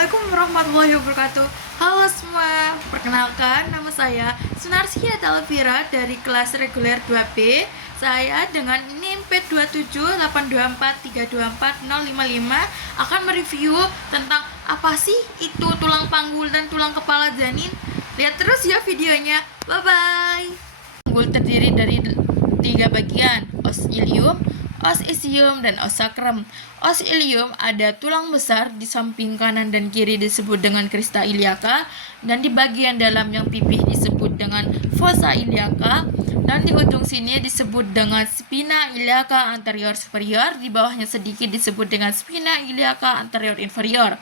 Assalamualaikum warahmatullahi wabarakatuh. Halo semua, perkenalkan nama saya Sunarsih Talvira dari kelas reguler 2B. Saya dengan NIM P278243240055 akan mereview tentang apa sih itu tulang panggul dan tulang kepala janin. Lihat terus ya videonya. Bye bye. Panggul terdiri dari 3 bagian: os ilium, os isium, dan os sacrum. Os ilium ada tulang besar di samping kanan dan kiri disebut dengan crista iliaca, dan di bagian dalam yang pipih disebut dengan fossa iliaca, dan di ujung sini disebut dengan spina iliaca anterior superior, di bawahnya sedikit disebut dengan spina iliaca anterior inferior.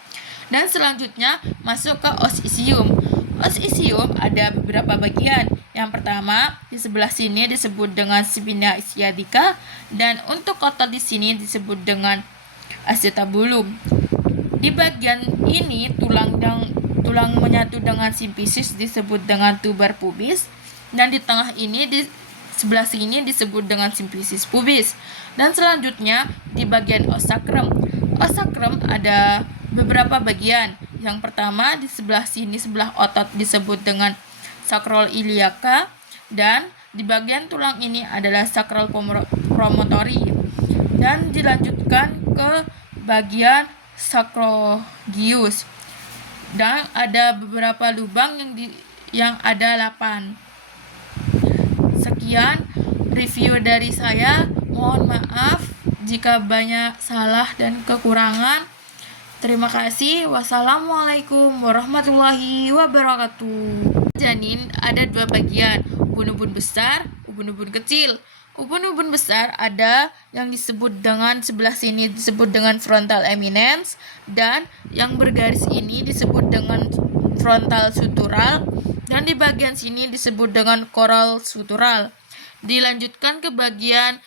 Dan selanjutnya masuk ke os isium. Os isium ada beberapa bagian. Yang pertama, di sebelah sini disebut dengan spina sciatica, dan untuk otot di sini disebut dengan acetabulum. Di bagian ini tulang menyatu dengan simfisis disebut dengan tuber pubis, dan di tengah ini di sebelah sini disebut dengan simfisis pubis. Dan selanjutnya di bagian os sacrum. Os sacrum ada beberapa bagian. Yang pertama di sebelah sini, sebelah otot disebut dengan sacral iliaca, dan di bagian tulang ini adalah sacral promontory, dan dilanjutkan ke bagian sacrogius, dan ada beberapa lubang yang ada 8. Sekian review dari saya. Mohon maaf jika banyak salah dan kekurangan. Terima kasih. Wassalamualaikum warahmatullahi wabarakatuh. Janin ada 2 bagian, ubun-ubun besar, ubun-ubun kecil. Ubun-ubun besar ada yang disebut dengan sebelah sini disebut dengan frontal eminence, dan yang bergaris ini disebut dengan frontal sutural, dan di bagian sini disebut dengan coral sutural. Dilanjutkan ke bagian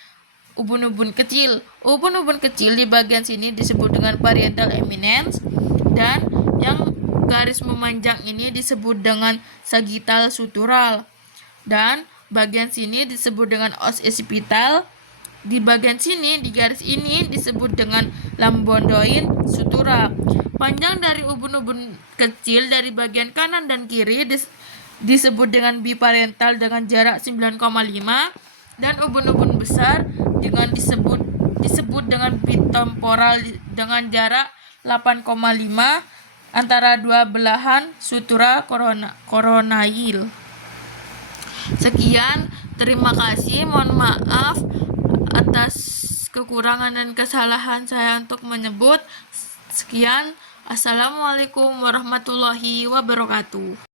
ubun-ubun kecil. Ubun-ubun kecil di bagian sini disebut dengan parietal eminence, dan yang garis memanjang ini disebut dengan sagittal sutural, dan bagian sini disebut dengan os occipital. Di bagian sini di garis ini disebut dengan lambdoid sutural. Panjang dari ubun-ubun kecil dari bagian kanan dan kiri disebut dengan biparental dengan jarak 9,5, dan ubun-ubun besar disebut dengan bitemporal dengan jarak 8,5 antara dua belahan sutura koronail. Sekian, terima kasih. Mohon maaf atas kekurangan dan kesalahan saya untuk menyebut. Sekian, assalamualaikum warahmatullahi wabarakatuh.